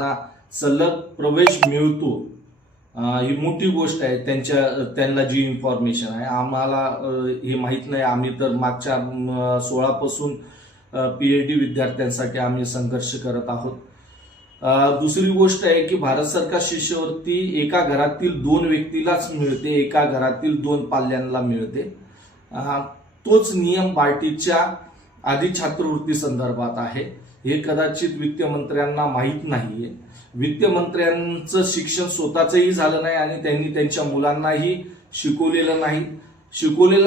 सलग प्रवेश मिळतो ही मोठी गोष्ट आहे. त्यांना जी इन्फॉर्मेशन आहे आम्हाला हे माहीत नाही. आम्ही तर मागच्या 16 पासून पीएचडी विद्यार्थ्यांसाठी आम्ही संघर्ष करत आहोत. दुसरी गोष्ट आहे की भारत सरकार शिष्यवृत्ती एका घरातील 2 व्यक्तीलाच मिळते, एका घरातील 2 पाल्यांना मिळते. तोच नियम बार्टीच्या आधी छात्रवृत्ती संदर्भात आहे. हे कदाचित वित्तमंत्र्यांना माहीत नाहीये. वित्तमंत्र्यांचं शिक्षण स्वतःचंही झालं नाही आणि त्यांनी त्यांच्या मुलांनाही शिकवलेलं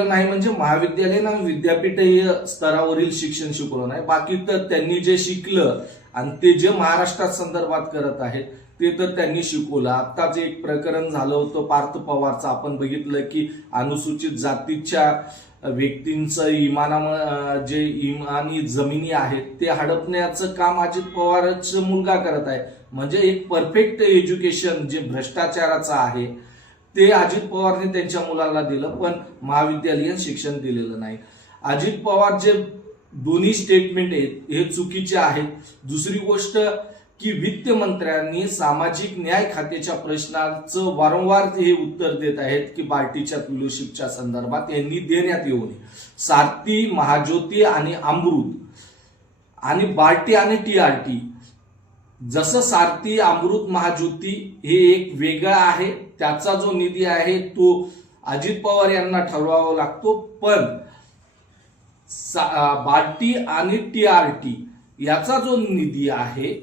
नाही म्हणजे महाविद्यालयीन आणि विद्यापीठीय स्तरावरील शिक्षण शिकवलं नाही. बाकी तर त्यांनी जे शिकलं आणि ते जे महाराष्ट्रात संदर्भात करत आहेत ते तर त्यांनी शिकवलं. आत्ताच एक प्रकरण झालं होतं पार्थ पवारचं. आपण बघितलं की अनुसूचित जातीच्या व्यक्तींचं जे इमानी जमिनी आहेत ते हडपण्याचं काम अजित पवारच मुलगा करत आहे. म्हणजे एक परफेक्ट एज्युकेशन जे भ्रष्टाचाराचं आहे ते अजित पवारने त्यांच्या मुलाला दिलं, पण महाविद्यालयीन शिक्षण दिलेलं नाही. अजित पवार जे दोन्ही स्टेटमेंट आहेत हे चुकीचे आहेत. दुसरी गोष्ट की वित्तमंत्र्यांनी सामाजिक न्याय खात्याच्या प्रश्नाचं वारंवार हे उत्तर देत आहेत की बार्टीच्या फेलोशिपच्या संदर्भात यांनी देण्यात येऊ नये. सारथी, महाज्योती आणि अमृत आणि बार्टी आणि टीआरटी, जसं सारथी, अमृत, महाज्योती हे एक वेगळा आहे, त्याचा जो निधी आहे तो अजित पवार यांना ठरवावा लागतो. पण बार्टी आणि टीआरटी याचा जो निधी आहे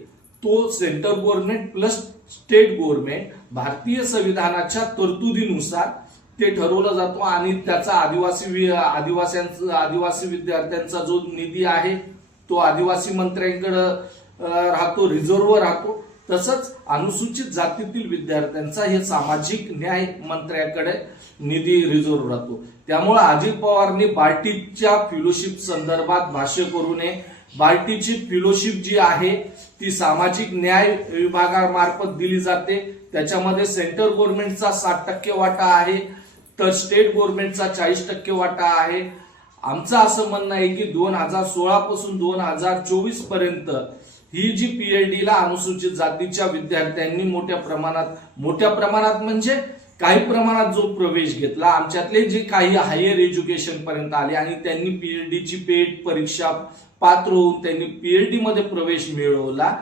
तो central government plus state government भारतीय संविधानाच्या तरतुदीनुसार ते ठरवलं जातो आणि त्याचा आदिवासी विद्यार्थ्यांचा जो निधी आहे तो आदिवासी मंत्र्यांकडे राहतो, रिझर्व्ह राहतो. तसंच अनुसूचित जातीतील विद्यार्थ्यांचा हे सामाजिक न्याय मंत्र्याकडे निधी रिझर्व्ह राहतो. त्यामुळे अजित पवारने बार्टीच्या फेलोशिप संदर्भात भाष्य करू नये. बार्टीची फेलोशिप जी आहे ती सामाजिक न्याय विभागामार्फत दिली जाते. त्याच्यामध्ये सेंट्रल गव्हर्नमेंटचा 60% वाटा आहे तर स्टेट गव्हर्नमेंटचा 40% वाटा आहे. आमचं असं म्हणणं आहे की 2016 पासून 2024 पर्यंत ही जी पीएचडीला अनुसूचित जातीच्या विद्यार्थ्यांनी मोठ्या प्रमाणात म्हणजे काही प्रमाणात जो प्रवेश घेतला, आमच्यातले जे काही हायर एज्युकेशन पर्यंत आले आणि त्यांनी पीएचडीची पेट परीक्षा पात्र होऊन त्यांनी पीएचडी मध्ये प्रवेश मिळवला,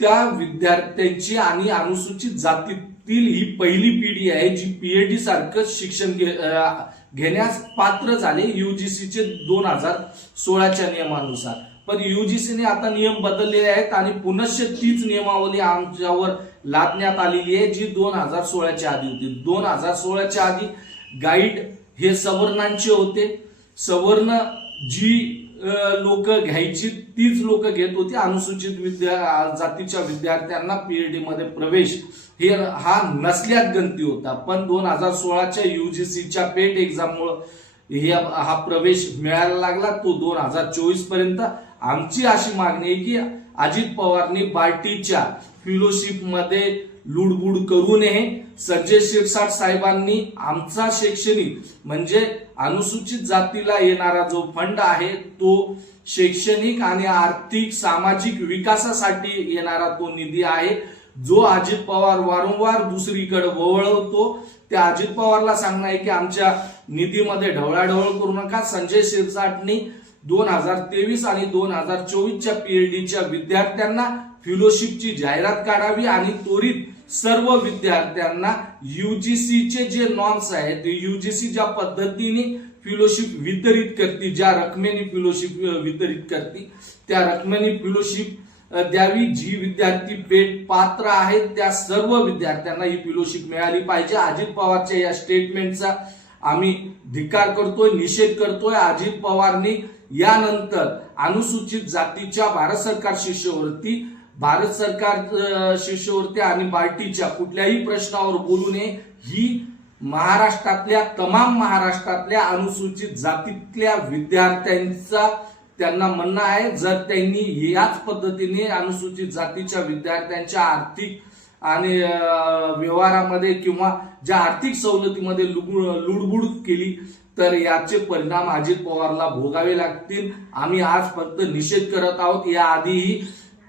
त्या विद्यार्थ्यांची आणि अनुसूचित जातीतील ही पहिली पिढी आहे जी पीएचडी सारखं शिक्षण घेण्यास पात्र झाले यूजीसीचे 2016च्या नियमानुसार. पण यूजीसीने आता नियम बदललेले आहेत आणि पुनश्च तीच नियमावली आमच्यावर लादण्यात आलेली आहे जी 2016च्या आधी होती. 2016च्या आधी गाईड हे सवर्णांचे होते. सवर्ण जी लोक घ्यायची तीच लोक घेत होती. अनुसूचित जातीच्या विद्यार्थ्यांना पीएचडी मध्ये प्रवेश हा नसल्यात गणती होता. पण 2016च्या यूजीसीच्या पेट एक्झाममुळे हा प्रवेश मिळायला लागला तो 2024 पर्यंत. आमची अशी मागणी आहे की अजित पवारनी बार्टीच्या फेलोशिप मध्ये लुडबुड करू नये. संजय शिरसाट साहेबांनी आमचा शैक्षणिक म्हणजे अनुसूचित जातीला येणारा जो फंड आहे तो शैक्षणिक आणि आर्थिक सामाजिक विकासासाठी येणारा तो निधी आहे जो अजित पवार वारंवार दुसरीकडे वळवतो. त्या अजित पवारला सांगणं आहे की आमच्या निधीमध्ये ढवळाढवळ करू नका. संजय शिरसाटनी 2023 आणि 2024च्या पीएचडीच्या विद्यार्थ्यांना फेलोशिपची जाहिरात काढावी आणि त्वरित सर्व विद्यार्थ्यांना यूजीसीचे जे नॉर्म्स आहेत, यूजीसी ज्या पद्धतीने फेलोशिप वितरित करते, ज्या रकमेने फेलोशिप वितरित करते त्या रकमेने फेलोशिप द्यावी. जी विद्यार्थी पेट पात्र आहेत त्या सर्व विद्यार्थ्यांना ही फेलोशिप मिळाली पाहिजे. अजित पवारच्या या स्टेटमेंटचा आम्ही धिक्कार करतोय, निषेध करतोय. अजित पवारनी यानंतर अनुसूचित जातीच्या भारत सरकार शिष्यवृत्ती आणि बार्टीच्या कुठल्याही प्रश्नावर बोलू नये. ही महाराष्ट्रातल्या अनुसूचित जातीतल्या विद्यार्थ्यांचा त्यांना म्हणणं आहे. जर त्यांनी याच पद्धतीने अनुसूचित जातीच्या विद्यार्थ्यांच्या आर्थिक आणि व्यवहारामध्ये किंवा ज्या आर्थिक सवलतीमध्ये लुडबुड केली तर याचे परिणाम अजित पवारला भोगावे लागतील. आम्ही आज फक्त निषेध करत आहोत. याआधीही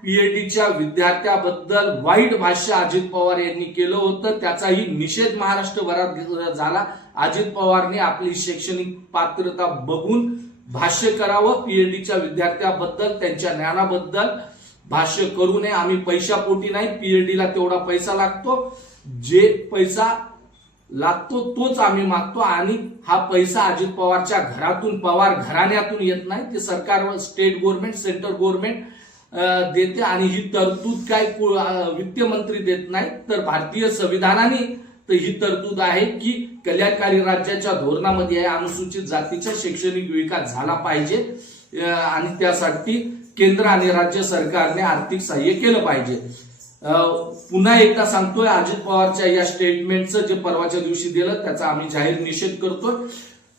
पीएचडीच्या विद्यार्थ्याबद्दल वाईट भाष्य अजित पवार यांनी केलं होतं, त्याचाही निषेध महाराष्ट्रभरात झाला. अजित पवारने आपली शैक्षणिक पात्रता बघून भाष्य करावं. पीएचडीच्या विद्यार्थ्याबद्दल, त्यांच्या ज्ञानाबद्दल भाष्य करू नये. आम्ही पैशापोटी नाही, पीएचडीला तेवढा पैसा लागतो, जे पैसा लागतो तोच आम्ही मागतो. आणि हा पैसा अजित पवारच्या घरातून, पवार घराण्यातून येत नाही, ते सरकार, स्टेट गव्हर्नमेंट, सेंट्रल गव्हर्नमेंट देते. आणि ही तरतूद काय वित्त मंत्री देत नाही, तर भारतीय संविधानाने तर ही तरतूद आहे की कल्याणकारी राज्याच्या धोरणामध्ये अनुसूचित जातीचा शैक्षणिक विकास झाला पाहिजे आणि त्यासाठी केंद्र आणि राज्य सरकारने आर्थिक सहाय्य केलं पाहिजे. पुन्हा एकदा सांगतोय, अजित पवारच्या या स्टेटमेंटचं जे परवाच्या दिवशी दिलं त्याचा आम्ही जाहीर निषेध करतोय.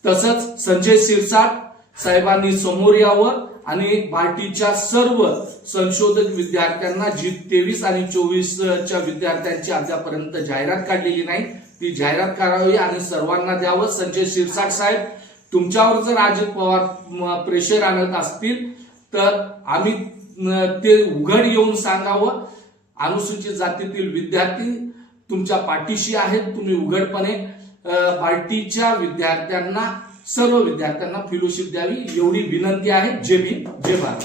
तसंच संजय शिरसाट साहेबांनी समोर यावं आणि बार्टीच्या सर्व संशोधक विद्यार्थ्यांना जी 23 आणि 24च्या विद्यार्थ्यांची अद्यापर्यंत जाहिरात काढलेली नाही, ती जाहिरात करावी आणि सर्वांना द्यावं. संजय शिरसाट साहेब, तुमच्यावर जर अजित पवार प्रेशर आणत असतील तर आम्ही ते उघड येऊन सांगावं. अनुसूचित जातीतील विद्यार्थी तुमच्या पाठीशी आहेत. तुम्ही उघडपणे बार्टीच्या विद्यार्थ्यांना, सर्व विद्यार्थ्यांना फेलोशिप द्यावी, एवढी विनंती आहे. जय भीम, जय भारत.